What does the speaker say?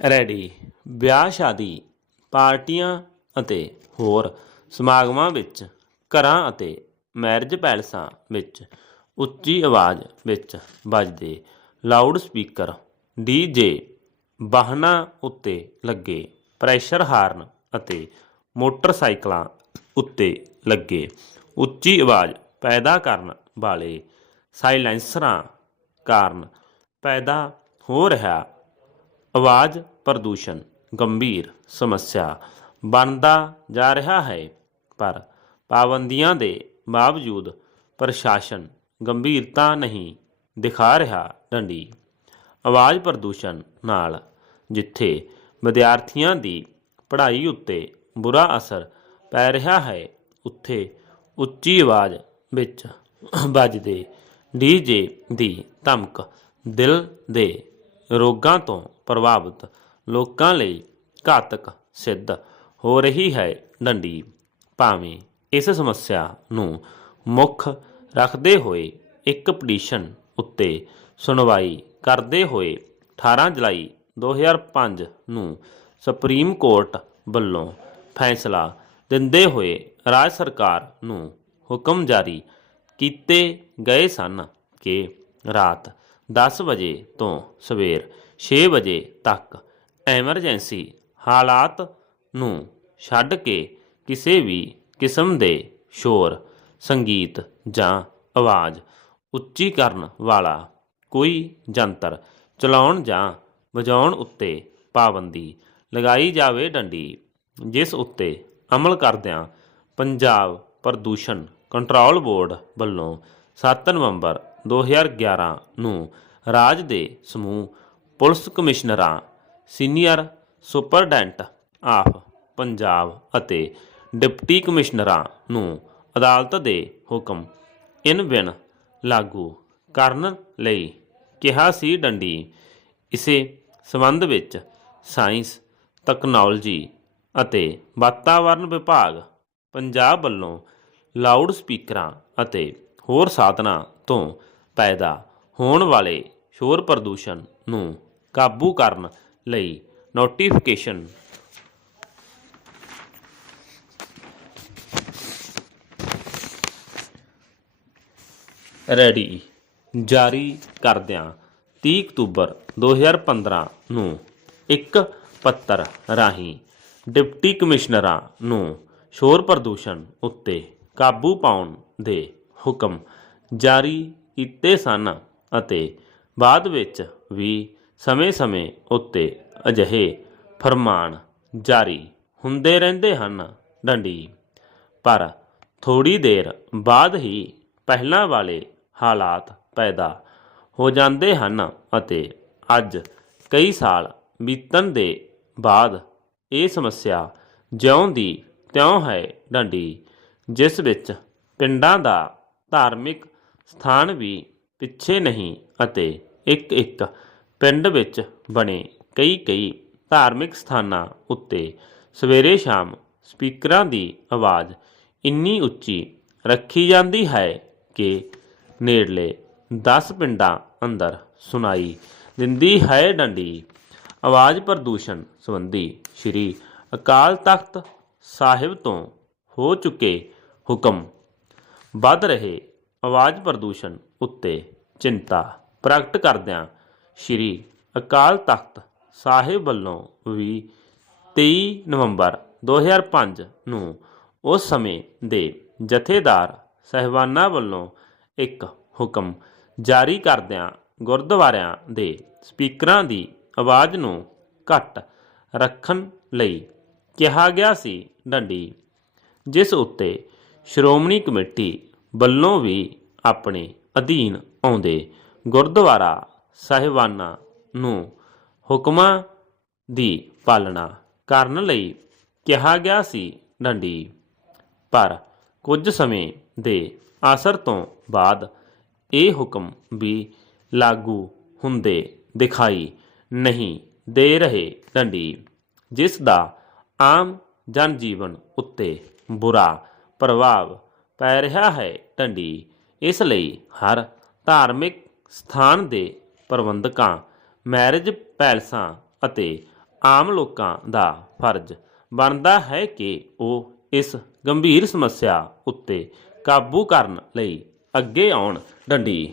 Ready. ਵਿਆਹ, ਸ਼ਾਦੀ, ਪਾਰਟੀਆਂ ਅਤੇ ਹੋਰ ਸਮਾਗਮਾਂ ਵਿੱਚ, ਘਰਾਂ ਅਤੇ ਮੈਰਿਜ ਪੈਲਸਾਂ ਵਿੱਚ ਉੱਚੀ ਆਵਾਜ਼ ਵਿੱਚ ਵੱਜਦੇ ਲਾਊਡ ਸਪੀਕਰ ਡੀਜੇ ਵਾਹਨਾਂ ਉੱਤੇ ਲੱਗੇ ਪ੍ਰੈਸ਼ਰ ਹਾਰਨ ਅਤੇ ਮੋਟਰਸਾਈਕਲਾਂ ਉੱਤੇ ਲੱਗੇ ਉੱਚੀ ਆਵਾਜ਼ ਪੈਦਾ ਕਰਨ ਵਾਲੇ ਸਾਇਲੈਂਸਰਾਂ ਕਾਰਨ ਪੈਦਾ ਹੋ ਰਿਹਾ ਆਵਾਜ਼ ਪ੍ਰਦੂਸ਼ਣ, ਗੰਭੀਰ ਸਮੱਸਿਆ ਬਣਦਾ ਜਾ ਰਿਹਾ ਹੈ, ਪਰ ਪਾਬੰਦੀਆਂ ਦੇ ਬਾਵਜੂਦ ਪ੍ਰਸ਼ਾਸਨ ਗੰਭੀਰਤਾ ਨਹੀਂ ਦਿਖਾ ਰਿਹਾ ਡੰਡੀ। ਆਵਾਜ਼ ਪ੍ਰਦੂਸ਼ਣ ਨਾਲ ਜਿੱਥੇ ਵਿਦਿਆਰਥੀਆਂ ਦੀ ਪੜ੍ਹਾਈ ਉੱਤੇ ਬੁਰਾ ਅਸਰ ਪੈ ਰਿਹਾ ਹੈ, ਉੱਥੇ ਉੱਚੀ ਆਵਾਜ਼ ਵਿੱਚ ਵੱਜਦੇ ਡੀਜੇ ਦੀ ਧਮਕ ਦਿਲ ਦੇ ਰੋਗਾਂ ਤੋਂ ਪ੍ਰਭਾਵਿਤ, ਲੋਕਾਂ ਲਈ ਘਾਤਕ ਸਿੱਧ ਹੋ ਰਹੀ ਹੈ ਡੰਡੀ। ਭਾਵੇਂ ਇਸ ਸਮੱਸਿਆ ਨੂੰ ਮੁੱਖ ਰੱਖਦੇ ਹੋਏ ਇੱਕ ਪਟੀਸ਼ਨ ਉੱਤੇ ਸੁਣਵਾਈ ਕਰਦੇ ਹੋਏ 18 ਜੁਲਾਈ 2005 ਨੂੰ ਸੁਪਰੀਮ ਕੋਰਟ ਵੱਲੋਂ ਫੈਸਲਾ ਦਿੰਦੇ ਹੋਏ ਰਾਜ ਸਰਕਾਰ ਨੂੰ ਹੁਕਮ ਜਾਰੀ ਕੀਤੇ ਗਏ ਸਨ ਕਿ ਰਾਤ 10 ਵਜੇ ਤੋਂ ਸਵੇਰ 6 ਵਜੇ ਤੱਕ ਐਮਰਜੈਂਸੀ ਹਾਲਾਤ ਨੂੰ ਛੱਡ ਕੇ ਕਿਸੇ ਵੀ ਕਿਸਮ ਦੇ ਸ਼ੋਰ, ਸੰਗੀਤ ਜਾਂ ਆਵਾਜ਼ ਉੱਚੀ ਕਰਨ ਵਾਲਾ ਕੋਈ ਜੰਤਰ ਚਲਾਉਣ ਜਾਂ ਵਜਾਉਣ ਉੱਤੇ ਪਾਬੰਦੀ ਲਗਾਈ ਜਾਵੇ ਡੰਡੀ, ਜਿਸ ਉੱਤੇ ਅਮਲ ਕਰਦਿਆਂ ਪੰਜਾਬ ਪ੍ਰਦੂਸ਼ਣ ਕੰਟਰੋਲ ਬੋਰਡ ਵੱਲੋਂ 7 ਨਵੰਬਰ 2011 ਨੂੰ ਰਾਜ ਦੇ ਸਮੂਹ ਪੁਲਿਸ ਕਮਿਸ਼ਨਰਾਂ, ਸੀਨੀਅਰ ਸੁਪਰਡੈਂਟ ਆਫ ਪੰਜਾਬ ਅਤੇ ਡਿਪਟੀ ਕਮਿਸ਼ਨਰਾਂ ਨੂੰ ਅਦਾਲਤ ਦੇ ਹੁਕਮ ਇਨ ਬਿਨ ਲਾਗੂ ਕਰਨ ਲਈ ਕਿਹਾ ਸੀ ਡੰਡੀ। ਇਸੇ ਸੰਬੰਧ ਵਿੱਚ ਸਾਇੰਸ, ਤਕਨਾਲੋਜੀ ਅਤੇ ਵਾਤਾਵਰਣ ਵਿਭਾਗ ਪੰਜਾਬ ਵੱਲੋਂ ਲਾਊਡ ਸਪੀਕਰਾਂ ਅਤੇ ਹੋਰ ਸਾਧਨਾਂ ਤੋਂ ਪੈਦਾ ਹੋਣ ਵਾਲੇ ਸ਼ੋਰ ਪ੍ਰਦੂਸ਼ਣ ਨੂੰ ਕਾਬੂ ਕਰਨ ਲਈ ਨੋਟੀਫਿਕੇਸ਼ਨ ਰੈਡੀ ਜਾਰੀ ਕਰਦਿਆਂ 30 ਅਕਤੂਬਰ 2015 ਨੂੰ ਇੱਕ ਪੱਤਰ ਰਾਹੀਂ ਡਿਪਟੀ ਕਮਿਸ਼ਨਰਾਂ ਨੂੰ ਸ਼ੋਰ ਪ੍ਰਦੂਸ਼ਣ ਉੱਤੇ ਕਾਬੂ ਪਾਉਣ ਦੇ ਹੁਕਮ ਜਾਰੀ ਕੀਤੇ ਸਨ ਅਤੇ ਬਾਅਦ ਵਿੱਚ ਵੀ ਸਮੇਂ-ਸਮੇਂ ਉੱਤੇ ਅਜਿਹੇ ਫਰਮਾਨ ਜਾਰੀ ਹੁੰਦੇ ਰਹਿੰਦੇ ਹਨ ਡੰਡੀ ਪਰ ਥੋੜੀ ਦੇਰ ਬਾਅਦ ਹੀ ਪਹਿਲਾਂ ਵਾਲੇ ਹਾਲਾਤ ਪੈਦਾ ਹੋ ਜਾਂਦੇ ਹਨ ਅਤੇ ਅੱਜ ਕਈ ਸਾਲ ਬੀਤਣ ਦੇ ਬਾਅਦ ਇਹ ਸਮੱਸਿਆ ਜਿਉਂ ਦੀ ਤਿਉਂ ਹੈ ਡੰਡੀ ਜਿਸ ਵਿੱਚ ਪਿੰਡਾਂ ਦਾ ਧਾਰਮਿਕ ਸਥਾਨ ਵੀ ਪਿੱਛੇ ਨਹੀਂ ਅਤੇ ਇੱਕ ਇੱਕ ਪਿੰਡ ਵਿੱਚ ਬਣੇ ਕਈ ਕਈ ਧਾਰਮਿਕ ਸਥਾਨਾਂ ਉੱਤੇ ਸਵੇਰੇ ਸ਼ਾਮ ਸਪੀਕਰਾਂ ਦੀ ਆਵਾਜ਼ ਇੰਨੀ ਉੱਚੀ ਰੱਖੀ ਜਾਂਦੀ ਹੈ ਕਿ ਨੇੜਲੇ 10 ਪਿੰਡਾਂ ਅੰਦਰ ਸੁਣਾਈ ਦਿੰਦੀ ਹੈ ਡੰਡੀ। ਆਵਾਜ਼ ਪ੍ਰਦੂਸ਼ਣ ਸੰਬੰਧੀ ਸ੍ਰੀ ਅਕਾਲ ਤਖਤ ਸਾਹਿਬ ਤੋਂ ਹੋ ਚੁੱਕੇ ਹੁਕਮ ਵੱਧ ਰਹੇ ਆਵਾਜ਼ ਪ੍ਰਦੂਸ਼ਣ ਉੱਤੇ ਚਿੰਤਾ ਪ੍ਰਗਟ ਕਰਦਿਆਂ ਸ੍ਰੀ ਅਕਾਲ ਤਖਤ ਸਾਹਿਬ ਵੱਲੋਂ ਵੀ 23 ਨਵੰਬਰ 2005 ਨੂੰ ਉਸ ਸਮੇਂ ਦੇ ਜਥੇਦਾਰ ਸਹਿਬਾਨਾਂ ਵੱਲੋਂ ਇੱਕ ਹੁਕਮ ਜਾਰੀ ਕਰਦਿਆਂ ਗੁਰਦੁਆਰਿਆਂ ਦੇ ਸਪੀਕਰਾਂ ਦੀ ਆਵਾਜ਼ ਨੂੰ ਘੱਟ ਰੱਖਣ ਲਈ ਕਿਹਾ ਗਿਆ ਸੀ। ਡੰਡੀ, ਜਿਸ ਉੱਤੇ ਸ਼੍ਰੋਮਣੀ ਕਮੇਟੀ ਵੱਲੋਂ ਵੀ ਆਪਣੇ ਅਧੀਨ ਆਉਂਦੇ। ਗੁਰਦੁਆਰਾ ਸਾਹਿਬਾਨਾਂ ਨੂੰ ਹੁਕਮਾਂ ਦੀ ਪਾਲਣਾ ਕਰਨ ਲਈ ਕਿਹਾ ਗਿਆ ਸੀ ਡੰਡੀ। ਪਰ ਕੁਝ ਸਮੇਂ ਦੇ ਅਸਰ ਤੋਂ ਬਾਅਦ ਇਹ ਹੁਕਮ ਵੀ ਲਾਗੂ ਹੁੰਦੇ ਦਿਖਾਈ ਨਹੀਂ ਦੇ ਰਹੇ ਡੰਡੀ, ਜਿਸ ਦਾ ਆਮ ਜਨ ਜੀਵਨ ਉੱਤੇ ਬੁਰਾ ਪ੍ਰਭਾਵ ਪੈ ਰਿਹਾ ਹੈ। ਡੰਡੀ ਇਸ ਲਈ ਹਰ ਧਾਰਮਿਕ ਸਥਾਨ ਦੇ ਪ੍ਰਬੰਧਕਾਂ ਮੈਰਿਜ ਪੈਲਸਾਂ ਅਤੇ ਆਮ ਲੋਕਾਂ ਦਾ ਫਰਜ਼ ਬਣਦਾ ਹੈ ਕਿ ਉਹ ਇਸ ਗੰਭੀਰ ਸਮੱਸਿਆ ਉੱਤੇ ਕਾਬੂ ਕਰਨ ਲਈ ਅੱਗੇ ਆਉਣ, ਡੰਡੀ।